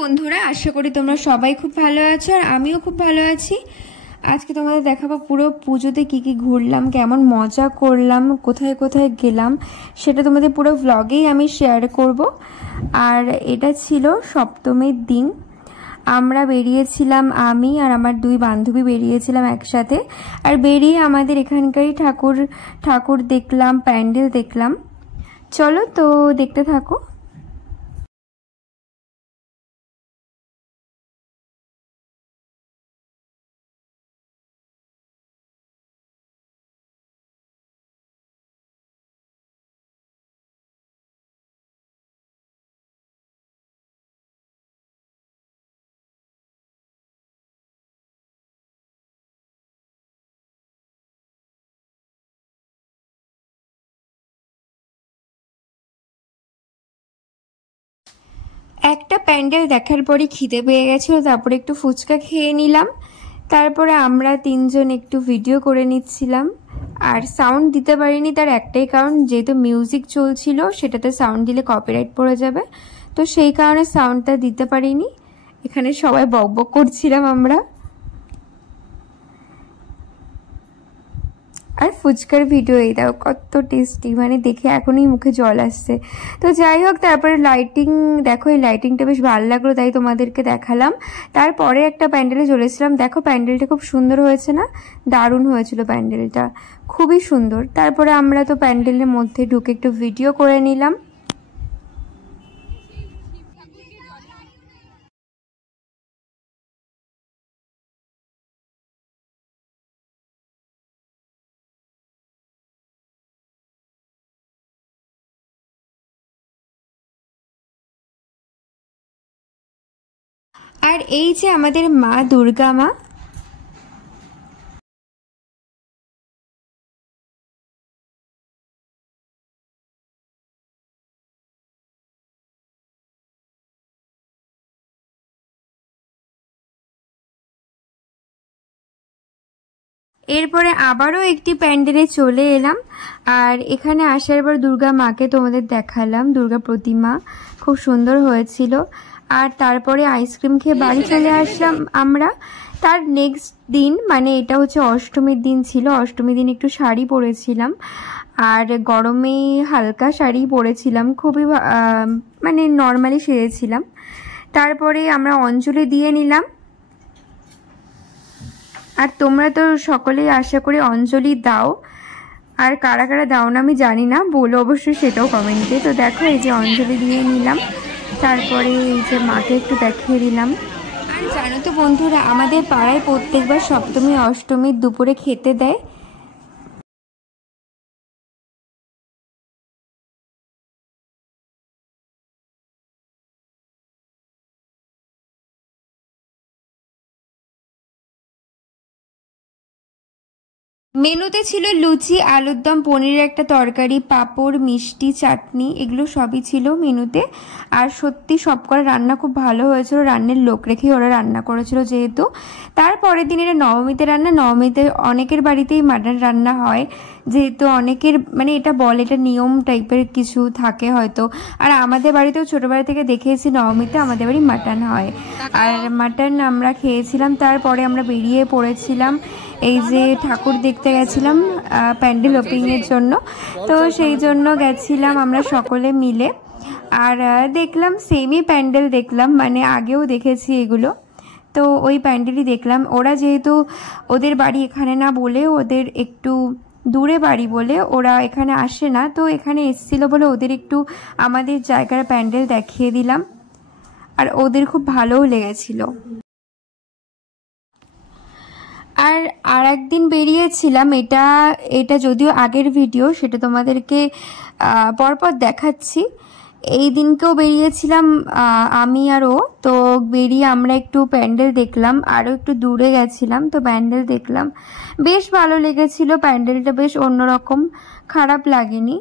বন্ধুরা, আশা করি তোমরা সবাই খুব ভালো আছো আর আমিও খুব ভালো আছি। আজকে তোমাদের দেখাবো পুরো পুজোতে কি কি ঘুরলাম, কেমন মজা করলাম, কোথায় কোথায় গেলাম, সেটা তোমাদের পুরো ভ্লগেই আমি শেয়ার করব। আর এটা ছিল সপ্তমীর দিন। আমরা বেরিয়েছিলাম, আমি আর আমার দুই বান্ধবী বেরিয়েছিলাম একসাথে। আর বেরিয়ে আমাদের এখানকারই ঠাকুর দেখলাম, প্যান্ডেল দেখলাম। চলো তো দেখতে থাকো। একটা প্যান্ডেল দেখার পরে খিদে পেয়ে গেছিল, তারপরে একটু ফুচকা খেয়ে নিলাম। তারপরে আমরা তিনজন একটু ভিডিও করে নিচ্ছিলাম। আর সাউন্ড দিতে পারিনি, তার একটাই কারণ, যেহেতু মিউজিক চলছিল সেটাতে সাউন্ড দিলে কপিরাইট পড়ে যাবে, তো সেই কারণে সাউন্ডটা দিতে পারিনি। এখানে সবাই বকবক করছিলাম আমরা। আর ফুচকার ভিডিও এই দাও, কত টেস্টি, মানে দেখে এখনই মুখে জল আসছে। তো যাই হোক, তারপরে লাইটিং দেখো, এই লাইটিংটা বেশ ভালো লাগলো, তাই তোমাদেরকে দেখালাম। তারপরে একটা প্যান্ডেলে চলেছিলাম। দেখো প্যান্ডেলটা খুব সুন্দর হয়েছে না? দারুণ হয়েছিল প্যান্ডেলটা, খুবই সুন্দর। তারপরে আমরা তো প্যান্ডেলের মধ্যে ঢুকে একটু ভিডিও করে নিলাম। আর এই যে আমাদের মা দুর্গা মা, এরপরে আবারও একটি প্যান্ডেলে চলে এলাম। আর এখানে আসার পর দুর্গা মাকে তোমাদের দেখালাম, দুর্গা প্রতিমা খুব সুন্দর হয়েছিল। আর তারপরে আইসক্রিম খেয়ে বাড়ি চলে আসলাম আমরা। তার নেক্সট দিন, মানে এটা হচ্ছে অষ্টমীর দিন ছিল, অষ্টমীর দিন একটু শাড়ি পরেছিলাম। আর গরমে হালকা শাড়ি পরেছিলাম, খুবই মানে নর্মালি সেরেছিলাম। তারপরে আমরা অঞ্জলি দিয়ে নিলাম। আর তোমরা তো সকলেই আশা করি অঞ্জলি দাও, আর কারা কারা দাও না আমি জানি না, বলো অবশ্যই সেটাও কমেন্টে। তো দেখো এই যে অঞ্জলি দিয়ে নিলাম, তারপরে এই যে মাকে একটু দেখিয়ে দিলাম। আর জানো তো বন্ধুরা, আমাদের পাড়ায় প্রত্যেকবার সপ্তমী অষ্টমীর দুপুরে খেতে দেয়। মেনুতে ছিল লুচি, আলুর দম, পনিরের একটা তরকারি, পাঁপড়, মিষ্টি, চাটনি, এগুলো সবই ছিল মেনুতে। আর সত্যি সব করা রান্না খুব ভালো হয়েছিল, রান্নার লোক রেখেই ওরা রান্না করেছিল যেহেতু। তারপরের দিন এটা নবমীতে রান্না, নবমীতে অনেকের বাড়িতেই মাটন রান্না হয়, যেহেতু অনেকের মানে এটা বলে, এটা নিয়ম টাইপের কিছু থাকে হয়তো। আর আমাদের বাড়িতেও ছোটোবেলা থেকে দেখেছি নবমীতে আমাদের বাড়ি মাটন হয়, আর মাটন আমরা খেয়েছিলাম। তারপরে আমরা বেরিয়ে পড়েছিলাম, এই যে ঠাকুর দেখতে গেছিলাম প্যান্ডেল ওপেনিংয়ের জন্য, তো সেই জন্য গেছিলাম আমরা সকলে মিলে। আর দেখলাম সেমই প্যান্ডেল দেখলাম, মানে আগেও দেখেছি এগুলো, তো ওই প্যান্ডেলই দেখলাম। ওরা যেহেতু ওদের বাড়ি এখানে না বলে, ওদের একটু দূরে বাড়ি বলে ওরা এখানে আসে না, তো এখানে এসেছিলো বলে ওদের একটু আমাদের জায়গার প্যান্ডেল দেখিয়ে দিলাম, আর ওদের খুব ভালোও লেগেছিল। আর একদিন বেরিয়েছিলাম, এটা এটা যদিও আগের ভিডিও, সেটা তোমাদেরকে পরপর দেখাচ্ছি। এই দিনকেও বেরিয়েছিলাম আমি আর ও, তো বেরিয়ে আমরা একটু প্যান্ডেল দেখলাম, আরও একটু দূরে গেছিলাম, তো প্যান্ডেল দেখলাম, বেশ ভালো লেগেছিল প্যান্ডেলটা, বেশ অন্যরকম, খারাপ লাগেনি।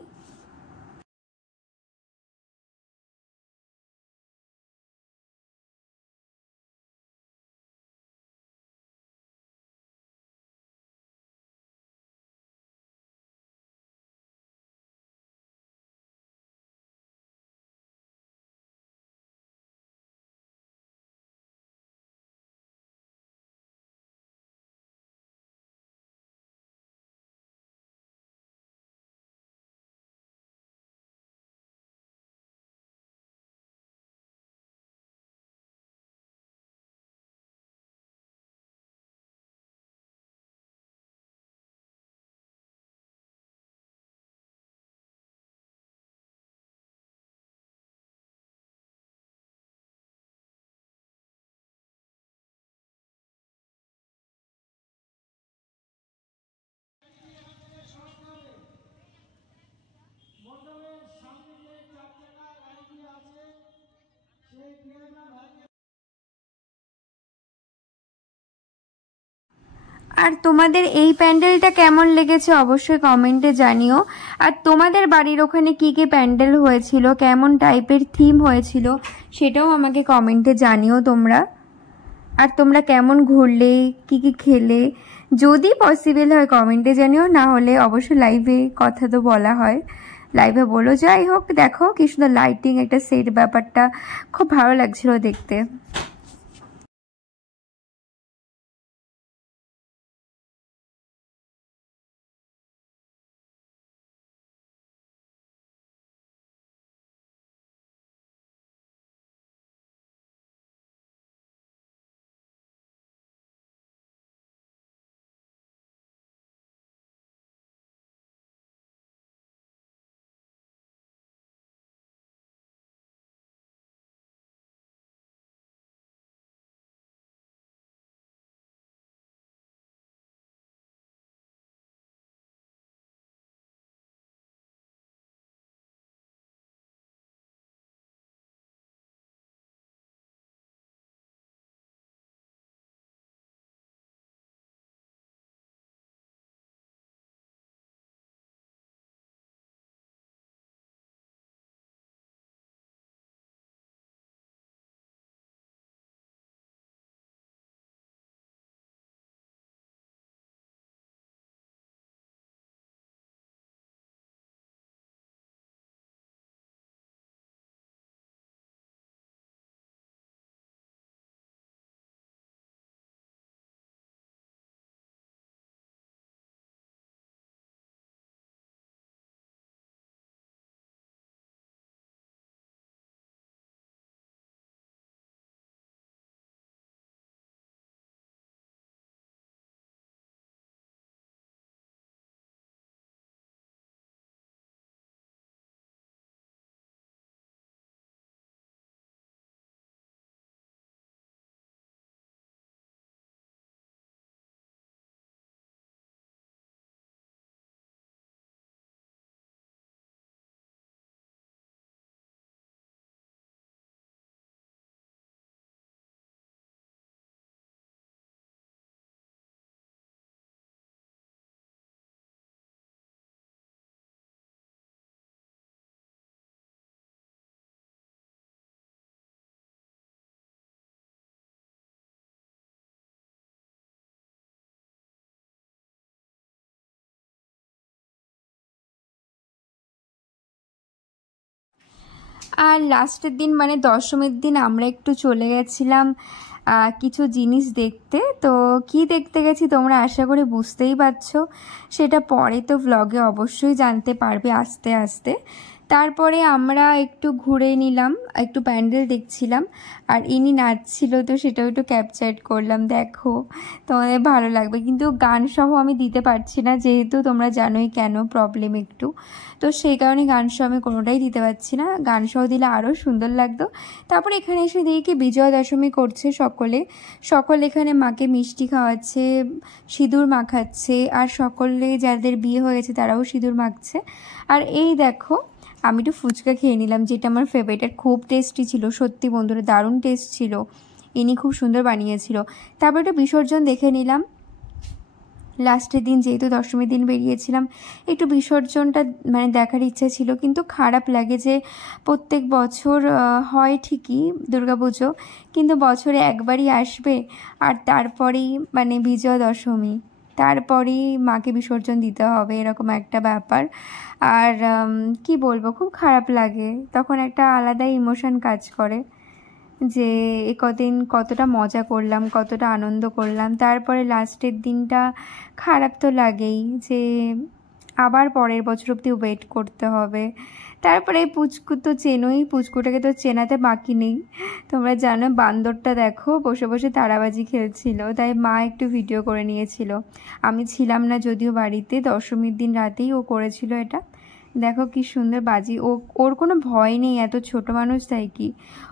আর তোমাদের এই প্যান্ডেলটা কেমন লেগেছে অবশ্যই কমেন্টে জানিও। আর তোমাদের বাড়ির ওখানে কি কি প্যান্ডেল হয়েছিল, কেমন টাইপের থিম হয়েছিল, সেটাও আমাকে কমেন্টে জানিও তোমরা। আর তোমরা কেমন ঘুরলে, কি কি খেলে, যদি পসিবল হয় কমেন্টে জানিও, না হলে অবশ্যই লাইভে কথা তো বলা হয়, লাইভে বলো। যাই হোক, দেখো কি সুন্দর লাইটিং, একটা সেট, ব্যাপারটা খুব ভালো লাগছিল দেখতে। আর লাস্টের দিন মানে দশমীর দিন আমরা একটু চলে গেছিলাম কিছু জিনিস দেখতে। তো কি দেখতে গেছি তোমরা আশা করি বুঝতেই পারছো, সেটা পরে তো ভ্লগে অবশ্যই জানতে পারবে আস্তে আস্তে। তারপরে আমরা একটু ঘুরে নিলাম, একটু প্যান্ডেল দেখছিলাম, আর ইনি নাচছিল, তো সেটাও একটু ক্যাপচার করলাম। দেখো, তোমাদের ভালো লাগবে, কিন্তু গান সহ আমি দিতে পারছি না, যেহেতু তোমরা জানোই কেন প্রবলেম একটু, তো সেই কারণে গান সহ আমি কোনোটাই দিতে পারছি না। গান সহ দিলে আরও সুন্দর লাগতো। তারপর এখানে এসে দেখি কি বিজয়া দশমী করছে সকলে এখানে মাকে মিষ্টি খাওয়াচ্ছে, সিঁদুর মাখাচ্ছে, আর সকলে যাদের বিয়ে হয়েছে তারাও সিঁদুর মাখছে। আর এই দেখো, আমি একটু ফুচকা খেয়ে নিলাম, যেটা আমার ফেভারিট, আর খুব টেস্টি ছিল সত্যি বন্ধুরা, দারুণ টেস্ট ছিল, ইনি খুব সুন্দর বানিয়েছিল। তারপর একটু বিসর্জন দেখে নিলাম, লাস্টের দিন যেহেতু দশমীর দিন বেরিয়েছিলাম, একটু বিসর্জনটা মানে দেখার ইচ্ছা ছিল। কিন্তু খারাপ লাগে যে প্রত্যেক বছর হয় ঠিকই দুর্গাপুজো, কিন্তু বছরে একবারই আসবে, আর তারপরেই মানে বিজয়া দশমী, তারপরেই মাকে বিসর্জন দিতে হবে, এরকম একটা ব্যাপার। আর কি বলবো, খুব খারাপ লাগে, তখন একটা আলাদা ইমোশন কাজ করে যে এ কদিন কতটা মজা করলাম, কতটা আনন্দ করলাম, তারপরে লাস্টের দিনটা খারাপ তো লাগেই, যে আবার পরের বছর অবধি ওয়েট করতে হবে। তারপরে পুচকু তো চেনোই, পুচকুটাকে তো চেনাতে বাকি নেই, তোমরা জানো বান্দরটা দেখো বসে বসে তারাবাজি খেলছিল, তাই মা একটু ভিডিও করে নিয়েছিল। আমি ছিলাম না যদিও বাড়িতে, দশমীর দিন রাতেই ও করেছিল এটা। দেখো কি সুন্দর বাজি, ওর কোনো ভয় নেই, এত ছোট মানুষ তাই কি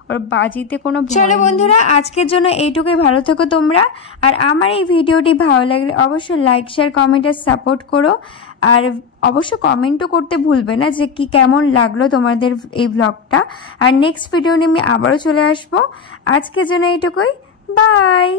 ওর বাজিতে কোনো ভয়। চলো বন্ধুরা, আজকের জন্য এইটুকুই। ভালো থেকো তোমরা। আর আমার এই ভিডিওটি ভালো লাগলে অবশ্যই লাইক শেয়ার কমেন্ট আর সাপোর্ট করো। আর অবশ্য কমেন্টও করতে ভুলবে না যে কি কেমন লাগলো তোমাদের এই ব্লগটা। আর নেক্সট ভিডিও নিয়ে আমি আবারও চলে আসবো। আজকের জন্য এইটুকুই, বাই।